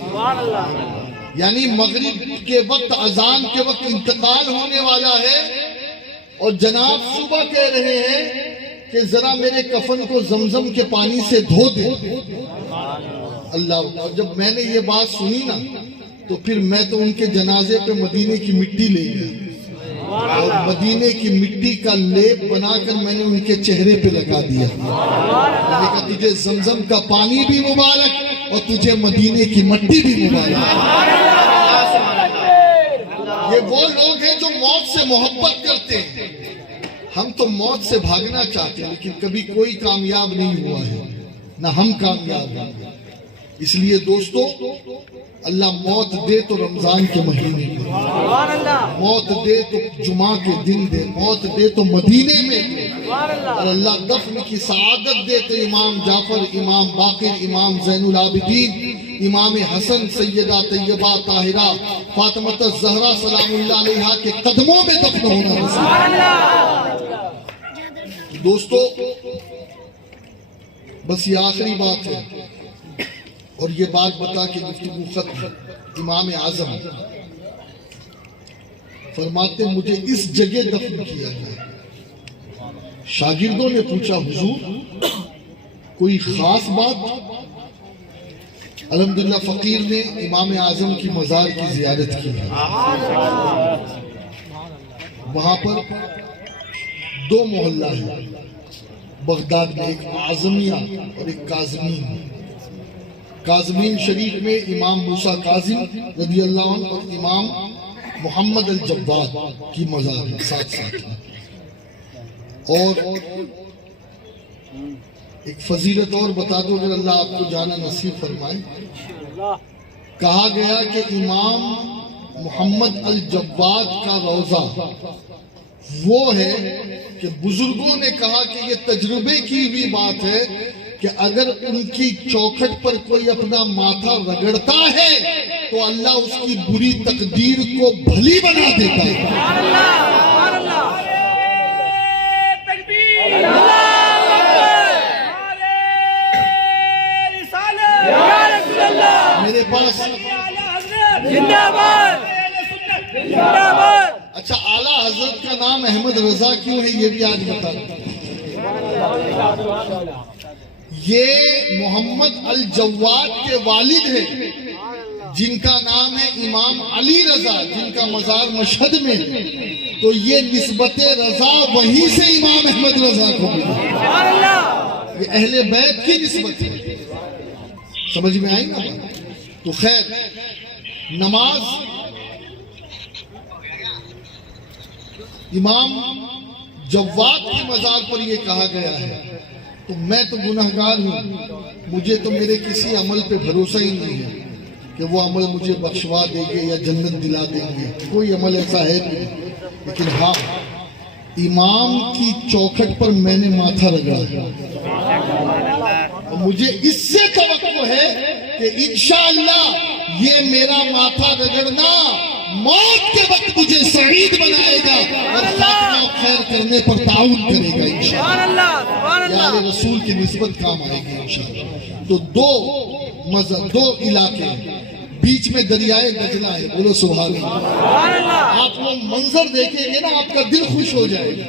یعنی مغرب کے وقت اذان کے وقت انتقال ہونے والا ہے اور جناب صبح کہہ رہے ہیں کہ ذرا میرے کفن کو زمزم کے پانی سے دھو دے. اللہ. اور جب میں نے یہ بات سنی نا تو پھر میں تو ان کے جنازے پہ مدینے کی مٹی لے گیا اور مدینے کی مٹی کا لیپ بنا کر میں نے ان کے چہرے پہ لگا دیا. میں نے کہا تجھے زمزم کا پانی بھی مبارک اور تجھے مدینے کی مٹی بھی مبارک. یہ وہ لوگ ہیں جو موت سے محبت کرتے ہیں. ہم تو موت سے بھاگنا چاہتے ہیں لیکن کبھی کوئی کامیاب نہیں ہوا ہے نہ ہم کامیاب ہیں. اس لیے دوستو اللہ موت دے تو رمضان کے مہینے میں، موت دے تو جمعہ کے دن دے، موت دے تو مدینے میں دے، اور اللہ دفن کی سعادت دے تو امام جعفر، امام باقر، امام زین العابدین، امام حسن، سیدہ طیبہ طاہرہ فاطمہ الزہرا سلام اللہ علیہا کے قدموں میں دفن ہونا نصیب. دوستو بس یہ آخری بات ہے اور یہ بات بتا کے گفتگو ختم. امام اعظم فرماتے مجھے اس جگہ دفن کیا گیا. شاگردوں نے پوچھا حضور کوئی خاص بات؟ الحمدللہ فقیر نے امام اعظم کی مزار کی زیارت کی. وہاں پر 2 محلہ ہیں بغداد میں، ایک اعظمیہ اور ایک کاظمین. کاظمین شریف میں امام موسیٰ کاظم رضی اللہ عنہ اور امام محمد الجواد کی مزار ہے ساتھ ساتھ. اور ایک فضیلت اور بتا دو اگر اللہ آپ کو جانا نصیب فرمائے. کہا گیا کہ امام محمد الجواد کا روضہ وہ ہے کہ بزرگوں نے کہا کہ یہ تجربے کی بھی بات ہے کہ اگر ان کی چوکھٹ پر کوئی اپنا ماتھا رگڑتا ہے تو اللہ اس کی بری تقدیر کو بھلی بنا دیتا ہے. میرے پاس اچھا اعلیٰ حضرت کا نام احمد رضا کیوں ہے یہ بھی آج بتا دوں. یہ محمد الجواد کے والد ہیں جن کا نام ہے امام علی رضا جن کا مزار مشہد میں ہے. تو یہ نسبت رضا وہیں سے امام احمد رضا کو ملا. یہ اہل بیت کی نسبت ہے. سمجھ میں آئی نا؟ تو خیر نماز امام جواد کی مزار پر یہ کہا گیا ہے. تو میں تو گناہگار ہوں، مجھے تو میرے کسی عمل پہ بھروسہ ہی نہیں ہے کہ وہ عمل مجھے بخشوا دیں گے یا جنت دلا دیں گے. کوئی عمل ایسا ہے نہیں. لیکن ہاں امام کی چوکھٹ پر میں نے ماتھا رگڑا. مجھے اس سے توقع ہے کہ انشاءاللہ یہ میرا ماتھا رگڑنا موت کے وقت مجھے سعید بنائے گا اور خاتمہ خیر کرنے پر تعاون کرے گا انشاءاللہ. یار رسول کی نسبت کام آئے گی انشاءاللہ. تو 2 علاقے بیچ میں دریائے دجلہ ہے. بولو سبحان اللہ. آپ وہ منظر دیکھیں گے نا آپ کا دل خوش ہو جائے گا.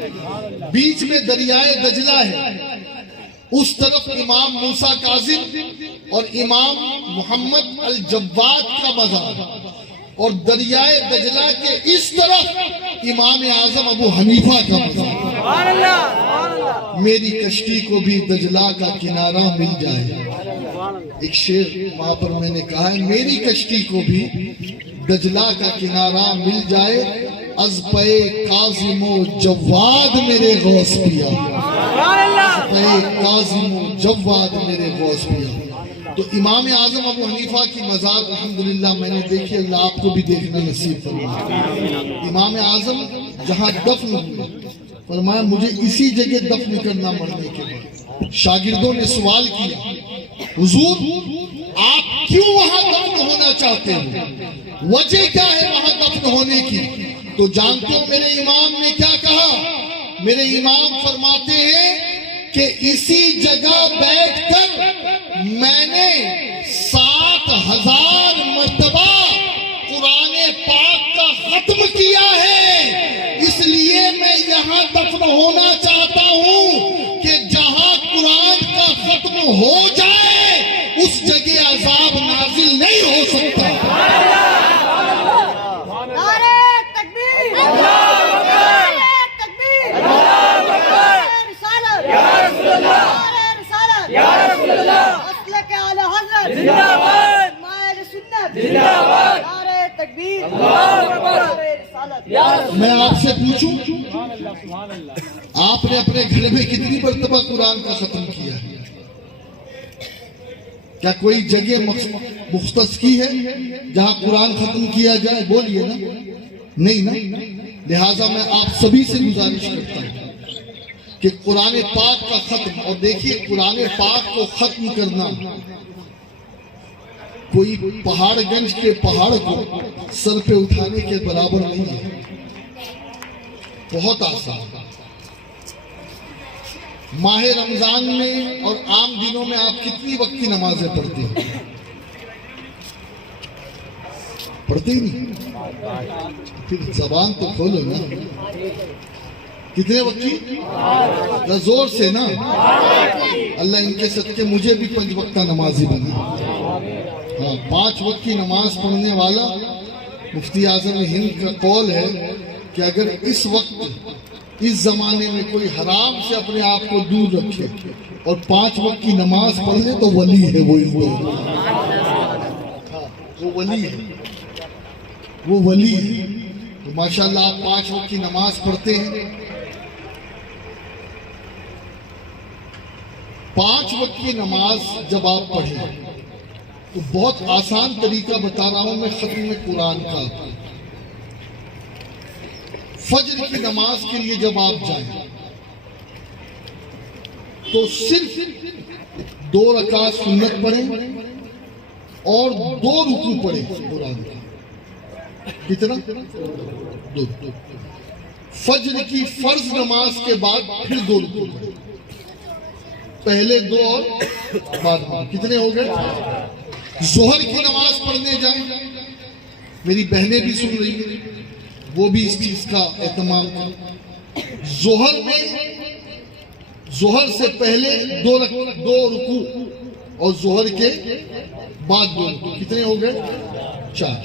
بیچ میں دریائے دجلہ ہے، اس طرف امام موسیٰ کاظم اور امام محمد الجواد کا مزار، اور دریائے دجلہ کے اس طرف امام اعظم ابو حنیفہ کا مزار. میری کشتی کو بھی دجلہ کا کنارہ مل جائے. ایک شعر وہاں پر میں نے کہا ہے میری کشتی کو بھی دجلہ کا کنارہ مل جائے، از پے کاظم و جواد میرے غوث پیا، از پے کاظم و جواد میرے غوث پیا. تو امام اعظم ابو حنیفہ کی مزار الحمدللہ میں نے دیکھی. اللہ آپ کو بھی دیکھنا نصیب فرمائے. امام اعظم جہاں دفن ہوئے فرمایا مجھے اسی جگہ دفن کرنا مرنے کے بعد. شاگردوں نے سوال کیا حضور آپ کیوں وہاں دفن ہونا چاہتے ہیں، وجہ کیا ہے وہاں دفن ہونے کی؟ تو جانتے ہو میرے امام نے کیا کہا؟ میرے امام فرماتے ہیں کہ اسی جگہ بیٹھ کر میں نے 7,000 مرتبہ قرآن پاک کا ختم کیا ہے، اس لیے میں یہاں دفن ہونا چاہتا ہوں کہ جہاں قرآن کا ختم ہو جائے اس جگہ عذاب نازل نہیں ہو سکتا۔ نعرہ تکبیر، نعرہ تکبیر، نعرہ رسالت، نعرہ رسالت، مسلک اعلی حضرت، مائل سنت، نعرہ تکبیر، نعرہ رسالت۔ میں آپ سے پوچھوں، آپ نے اپنے گھر میں کتنی مرتبہ قرآن کا ختم کیا ہے؟ کیا کوئی جگہ مختص کی ہے جہاں قرآن ختم کیا جائے؟ بولیے نا، نہیں نا۔ لہٰذا میں آپ سبھی سے گزارش کرتا ہوں کہ قرآن پاک کا ختم، اور دیکھیے قرآن پاک کو ختم کرنا کوئی پہاڑ گنج کے پہاڑ کو سر پہ اٹھانے کے برابر نہیں ہے، بہت آسان۔ ماہ رمضان میں اور عام دنوں میں آپ کتنی وقت کی نمازیں پڑھتے ہیں؟ پڑھتے ہی نہیں، پھر زبان تو کھولو نا۔ کتنے وقت کی؟ زور سے نا۔ اللہ ان کے صدقے مجھے بھی 5 وقت کا نمازی بنا۔ ہاں، 5 وقت کی نماز پڑھنے والا مفتی اعظم ہند کا قول ہے کہ اگر اس وقت اس زمانے میں کوئی حرام سے اپنے آپ کو دور رکھے اور 5 وقت کی نماز پڑھ لے تو ولی ہے وہ، اس دور وہ ولی ہے، وہ ولی ہے۔ تو ماشاءاللہ آپ 5 وقت کی نماز پڑھتے ہیں۔ 5 وقت کی نماز جب آپ پڑھیں تو بہت آسان طریقہ بتا رہا ہوں میں ختم قرآن کا۔ فجر کی نماز کے لیے جب آپ جائیں تو صرف 2 رکعت سنت پڑھیں اور 2 رکوع پڑھیں قرآن کا۔ کتنا؟ 2۔ فجر کی فرض نماز کے بعد پھر 2 رکوع پڑھیں، پہلے 2 اور بعد میں کتنے ہو گئے؟ ظہر کی نماز پڑھنے جائیں، میری بہنیں بھی سن رہی ہیں، وہ بھی اس چیز کا اہتمام کریں۔ ظہر سے پہلے 2 رکوع اور ظہر کے بعد 2 رکوع، کتنے ہو گئے؟ 4،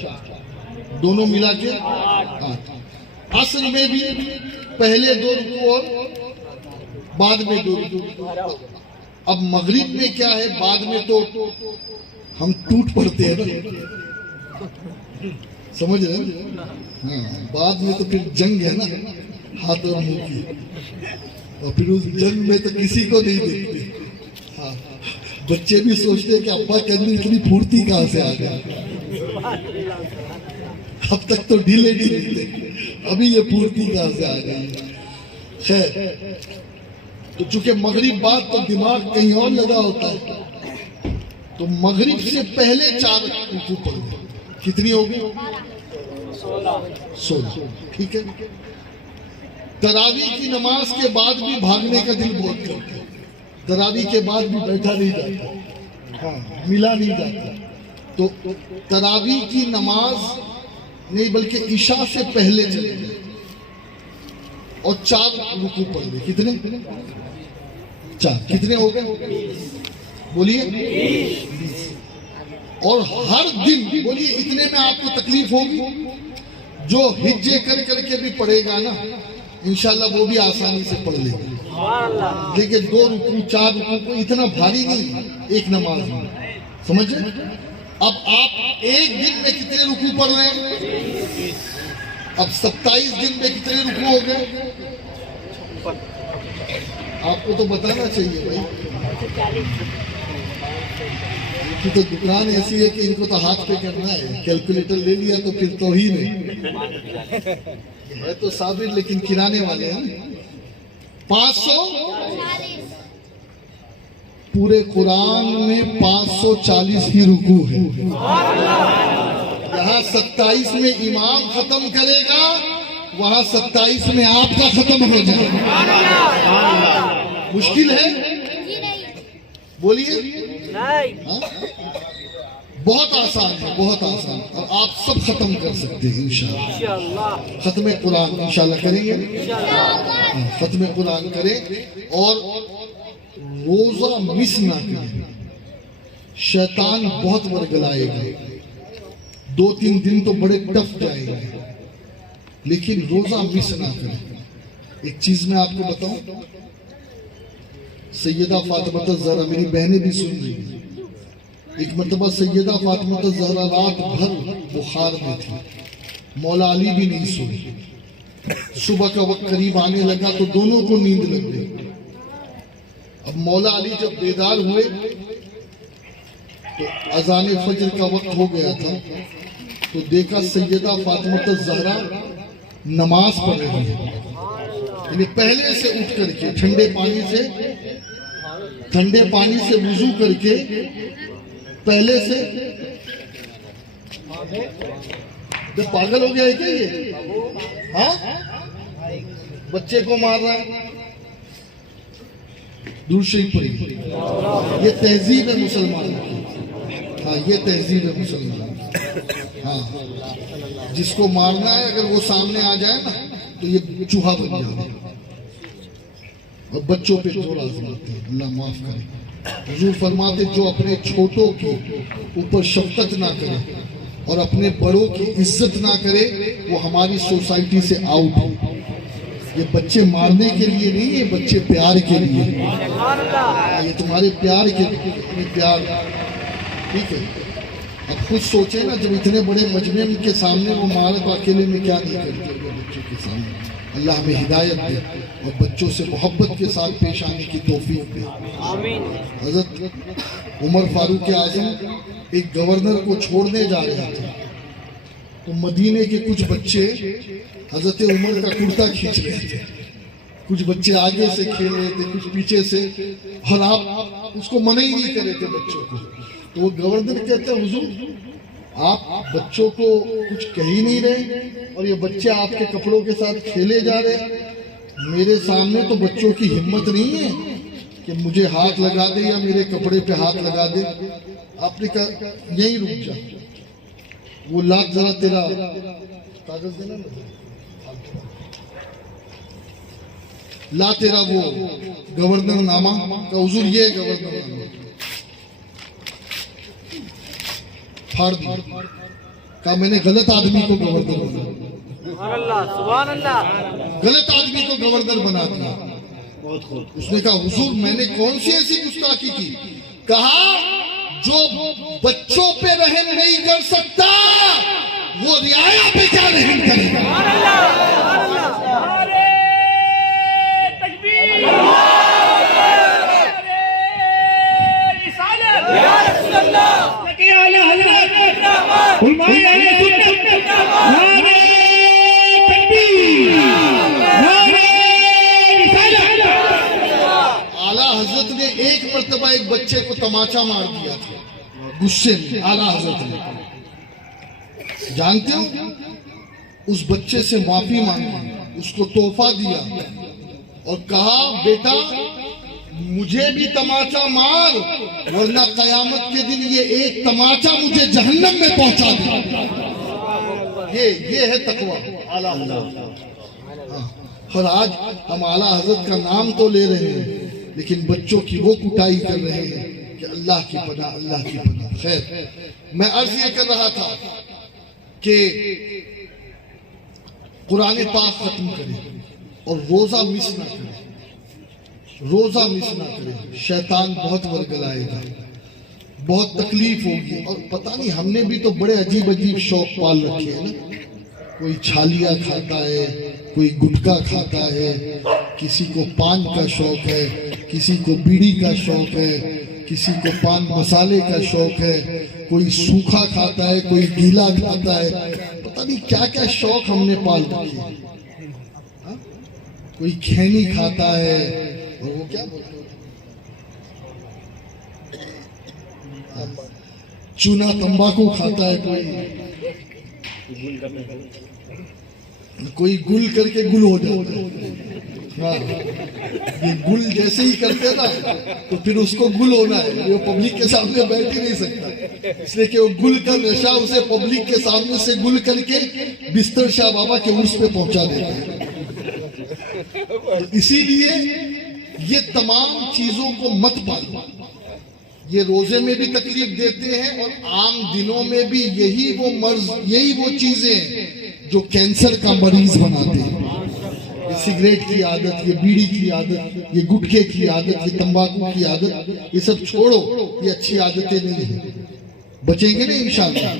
دونوں ملا کے 8۔ عصر میں بھی پہلے 2 رکوع اور بعد میں 2 رکوع۔ اب مغرب میں کیا ہے، بعد میں تو ہم ٹوٹ پڑتے ہیں نا، سمجھ رہے ہیں؟ ہاں، بعد میں تو پھر جنگ ہے نا ہاتھ اور منہ کی، اور پھر اس جنگ میں تو کسی کو نہیں دیکھتے۔ ہاں، بچے بھی سوچتے ہیں کہ ابا کے اندر اتنی پھرتی کہاں سے آ گیا، اب تک تو ڈھیلے نہیں تھے، ابھی یہ پھرتی کہاں سے آ گئی۔ خیر، تو چونکہ مغرب بعد تو دماغ کہیں اور لگا ہوتا ہے، تو مغرب سے پہلے 4 رکوع پڑھ گئے، کتنی ہوگی؟ 16، ٹھیک ہے۔ تراویح کی نماز کے بعد بھی بھاگنے کا دل بہت کرتا ہے، تراویح کے بعد بھی بیٹھا نہیں جاتا، ہاں، ملا نہیں جاتا، تو تراویح کی نماز نہیں بلکہ عشاء سے پہلے چلے گئے اور 4 رکوع پڑھ گئے، کتنے؟ 4، کتنے ہو گئے؟ بولیے 20۔ اور ہر دن بولیے اتنے میں آپ کو تکلیف ہوگی، جو ہجے کر کے بھی پڑھے گا نا انشاءاللہ وہ بھی آسانی سے پڑھ لے گا، لیکن 2 رکوع 4 رکوع کو اتنا بھاری نہیں ایک نماز میں، سمجھ رہے؟ اب آپ ایک دن میں کتنے رکوع پڑھ رہے ہیں؟ اب 27 دن میں کتنے رکوع ہو گئے؟ آپ کو تو بتانا چاہیے بھائی، کی تو دکان ایسی ہے کہ ان کو تو ہاتھ پہ کرنا ہے، کیلکولیٹر لے لیا تو پھر توہین ہے تو صابر لیکن کرانے والے ہیں۔ 500 پورے قرآن میں 540 ہی رکوع ہے، یہاں 27 میں امام ختم کرے گا، وہاں 27 میں آپ کا ختم ہو جائے گا۔ مشکل ہے؟ بولیے نہیں بہت آسان ہے، بہت آسان، اور آپ سب ختم کر سکتے ہیں انشاءاللہ۔ انشاءاللہ ختم قرآن انشاءاللہ کریں گے، انشاءاللہ ختم قرآن کریں، اور روزہ مس نہ کریں۔ شیطان بہت ورگلائے گا، 2-3 دن تو بڑے ٹف جائے گا، لیکن روزہ مس نہ کریں۔ ایک چیز میں آپ کو بتاؤں، سیدہ فاطمہ الزہرا، میری بہنیں بھی سن رہی ہیں، ایک مرتبہ سیدہ فاطمہ الزہرا رات بھر بخار میں تھی، مولا علی بھی نہیں سوئے، صبح کا وقت قریب آنے لگا تو دونوں کو نیند لگ گئی۔ اب مولا علی جب بیدار ہوئے تو اذان فجر کا وقت ہو گیا تھا، تو دیکھا سیدہ فاطمہ الزہرا نماز پڑھ رہی ہے، یعنی پہلے سے اٹھ کر کے ٹھنڈے پانی سے وضو کر کے پہلے سے پاگل ہو گیا ہے کیا یہ؟ ہاں بچے کو مار رہا ہے، درود شریف پڑھی۔ یہ تہذیب ہے مسلمانوں کی، ہاں یہ تہذیب ہے مسلمانوں کی۔ ہاں جس کو مارنا ہے اگر وہ سامنے آ جائے نا تو یہ چوہا بن جاتا ہے، اور بچوں پہ زور آزماتے ہیں، اللہ معاف کرے۔ حضور فرماتے جو اپنے چھوٹوں کے اوپر شفقت نہ کرے اور اپنے بڑوں کی عزت نہ کرے وہ ہماری سوسائٹی سے آؤٹ ہے۔ یہ بچے مارنے کے لیے نہیں، یہ بچے پیار کے لیے، یہ تمہارے پیار کے لیے، پیار، ٹھیک ہے؟ اب خود سوچیں نا، جب اتنے بڑے مجمع کے سامنے وہ مارے تو اکیلے میں کیا نہیں کرتے بچوں کے سامنے۔ اللہ ہمیں ہدایت دے اور بچوں سے محبت کے ساتھ پیش آنے کی توفیق دے۔ حضرت عمر فاروق اعظم ایک گورنر کو چھوڑنے جا رہے تھے، تو مدینے کے کچھ بچے حضرت عمر کا کرتا کھینچ رہے تھے، کچھ بچے آگے سے کھیل رہے تھے، کچھ پیچھے سے، اور آپ اس کو منع ہی نہیں کرے تھے بچوں کو۔ تو وہ گورنر کہتے ہیں حضور آپ بچوں کو کچھ کہہ ہی نہیں رہے اور یہ بچے آپ کے کپڑوں کے ساتھ کھیلے جا رہے، میرے سامنے تو بچوں کی ہمت نہیں ہے کہ مجھے ہاتھ لگا دے یا میرے کپڑے پہ ہاتھ لگا دے۔ آپ نے کہا یہیں رک جا، وہ لاکھ ذرا تیرا کاغذ دینا نا، لا تیرا وہ گورنر نامہ کا، حضور یہ گورنر نامہ پھاڑ دیا، کہا میں نے غلط آدمی کو گورنر بنا، سبحان اللہ، غلط آدمی کو گورنر بنا دیا۔ اس نے کہا حضور میں نے کون سی ایسی گستاخی کی؟ کہا جو بچوں پہ رحم نہیں کر سکتا وہ رعایا پہ کیا رحم کرے گا؟ اعلیٰ حضرت نے ایک مرتبہ ایک بچے کو تماچا مار دیا تھا غصے میں، اعلیٰ حضرت نے، جانتے ہو اس بچے سے معافی مانگی، اس کو تحفہ دیا اور کہا بیٹا مجھے بھی تماچا مار ورنہ قیامت کے دن یہ ایک تماچا مجھے جہنم میں پہنچا دے۔ یہ ہے تقویٰ اعلیٰ حضرت۔ اور آج ہم اعلیٰ حضرت کا نام تو لے رہے ہیں لیکن بچوں کی وہ کٹائی کر رہے ہیں کہ اللہ کی پناہ، اللہ کی پناہ۔ خیر میں عرض یہ کر رہا تھا کہ قرآن پاک ختم کریں اور روزہ مس نہ کریں، روزہ مس نہ کریں، شیطان بہت ورگلائے گا، بہت تکلیف ہوگی۔ اور پتہ نہیں ہم نے بھی تو بڑے عجیب عجیب شوق پال رکھے ہیں نا، کوئی چھالیاں کھاتا ہے، کوئی گٹکا کھاتا ہے، کسی کو پان کا شوق ہے، کسی کو بیڑی کا شوق ہے، کسی کو پان مسالے کا شوق ہے، کوئی سوکھا کھاتا ہے، کوئی گیلا کھاتا ہے، پتہ نہیں کیا کیا شوق ہم نے پال رکھے ہیں۔ کوئی کھینی کھاتا ہے، اور وہ کیا بولتے ہیں چونا تمباکو کھاتا ہے، کوئی گل کر کے گل ہو جاتا ہے۔ ہاں یہ گل جیسے ہی کرتے نا تو پھر اس کو گل ہونا ہے، وہ پبلک کے سامنے بیٹھ ہی نہیں سکتا، اس لیے کہ وہ گل کا نشہ اسے پبلک کے سامنے سے گل کر کے بستر شاہ بابا کے عرس پہ پہنچا دیتا ہے۔ تو اسی لیے یہ تمام چیزوں کو مت پالو، یہ روزے میں بھی تکلیف دیتے ہیں اور عام دنوں میں بھی یہی وہ مرض، یہی وہ چیزیں ہیں جو کینسر کا مریض بناتے ہیں۔ یہ سگریٹ کی عادت، یہ بیڑی کی عادت، یہ گٹکے کی عادت، یہ تمباکو کی عادت، یہ سب چھوڑو، یہ اچھی عادتیں نہیں ہیں۔ بچیں گے نا انشاءاللہ،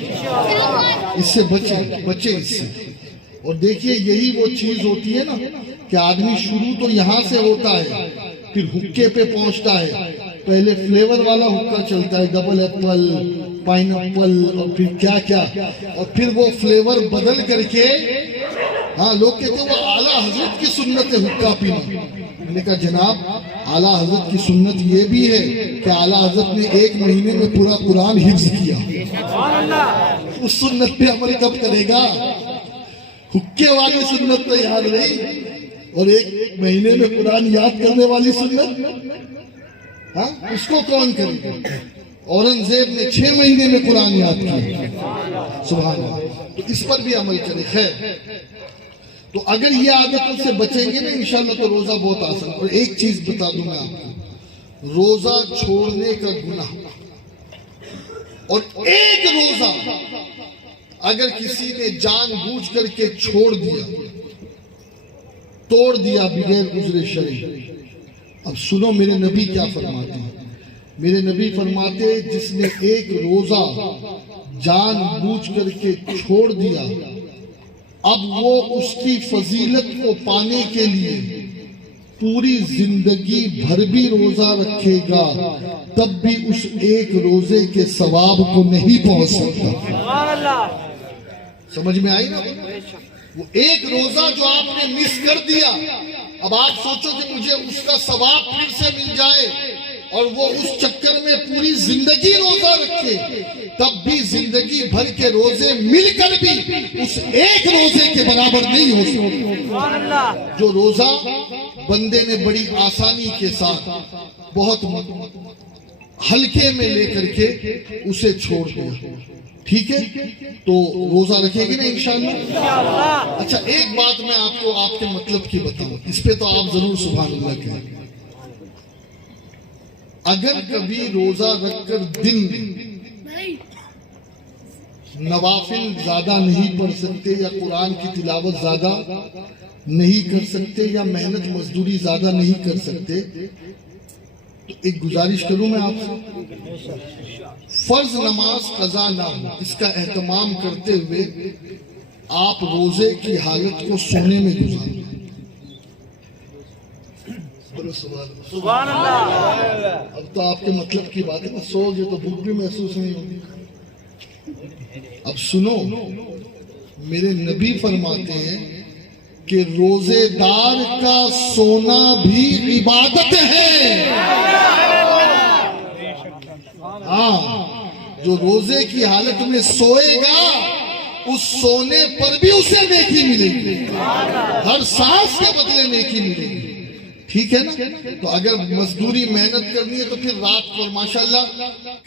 اس سے بچیں اس سے۔ اور دیکھیے یہی وہ چیز ہوتی ہے نا کہ آدمی شروع تو یہاں سے ہوتا ہے، پھر حکے پہ پہنچتا ہے، پہلے فلیور والا حکا چلتا ہے، ڈبل ایپل، پائن ایپل اور پھر کیا کیا، اور پھر وہ فلیور بدل کر کے ہاں لوگ کہتے ہیں وہ اعلیٰ حضرت کی سنت ہے حکا پینا۔ میں نے کہا جناب اعلیٰ حضرت کی سنت یہ بھی ہے کہ اعلیٰ حضرت نے 1 مہینے میں پورا قرآن حفظ کیا، اس سنت پہ عمل کب کرے گا؟ حکے والی سنت تو یاد رہی، اور 1 مہینے میں قرآن یاد کرنے والی سنت ہاں اس کو کون کرے گا؟ اورنگزیب نے 6 مہینے میں قرآن یاد کیا، سبحان اللہ۔ تو اس پر بھی عمل کرے۔ خیر، تو اگر یہ عادتوں سے بچیں گے نا انشاءاللہ تو روزہ بہت آسان۔ اور ایک چیز بتا دوں میں آپ کو، روزہ چھوڑنے کا گناہ، اور ایک روزہ اگر کسی نے جان بوجھ کر کے چھوڑ دیا، توڑ دیا بغیر عذر شرعی، اب سنو میرے نبی کیا فرماتے ہیں۔ میرے نبی فرماتے جس نے ایک روزہ جان بوجھ کر کے چھوڑ دیا، اب وہ اس کی فضیلت کو پانے کے لیے پوری زندگی بھر بھی روزہ رکھے گا، تب بھی اس ایک روزے کے ثواب کو نہیں پہنچ سکتا۔ سمجھ میں آئی نا؟ وہ ایک روزہ جو آپ نے مس کر دیا، اب آپ سوچو کہ مجھے اس کا ثواب پھر سے مل جائے، اور وہ اس چکر میں پوری زندگی روزہ رکھے، تب بھی زندگی بھر کے روزے مل کر بھی اس ایک روزے کے برابر نہیں ہو سکتے۔ جو روزہ بندے نے بڑی آسانی کے ساتھ بہت ہلکے میں لے کر کے اسے چھوڑ دیا، ٹھیک ہے؟ تو روزہ رکھے گی نا انشاءاللہ۔ اچھا ایک بات میں آپ کو آپ کے مطلب کی بتاؤں، اس پہ تو آپ ضرور سبحان اللہ کہیں۔ اگر کبھی روزہ رکھ کر دن نوافل زیادہ نہیں پڑھ سکتے، یا قرآن کی تلاوت زیادہ نہیں کر سکتے، یا محنت مزدوری زیادہ نہیں کر سکتے، تو ایک گزارش کروں میں آپ سے، فرض نماز قضا نہ ہو اس کا اہتمام کرتے ہوئے آپ روزے کی حالت کو سونے میں گزاریں۔ سبحان اللہ۔ اب تو آپ کے مطلب کی بات ہے نا، سو گے تو بھوک بھی محسوس نہیں ہوگی۔ اب سنو، میرے نبی فرماتے ہیں کہ روزے دار کا سونا بھی عبادت ہے۔ ہاں، جو روزے کی حالت میں سوئے گا اس سونے پر بھی اسے نیکی ملے گی، ہر سانس کے بدلے نیکی ملے گی، ٹھیک ہے نا؟ تو اگر مزدوری محنت کرنی ہے تو پھر رات کو ماشاءاللہ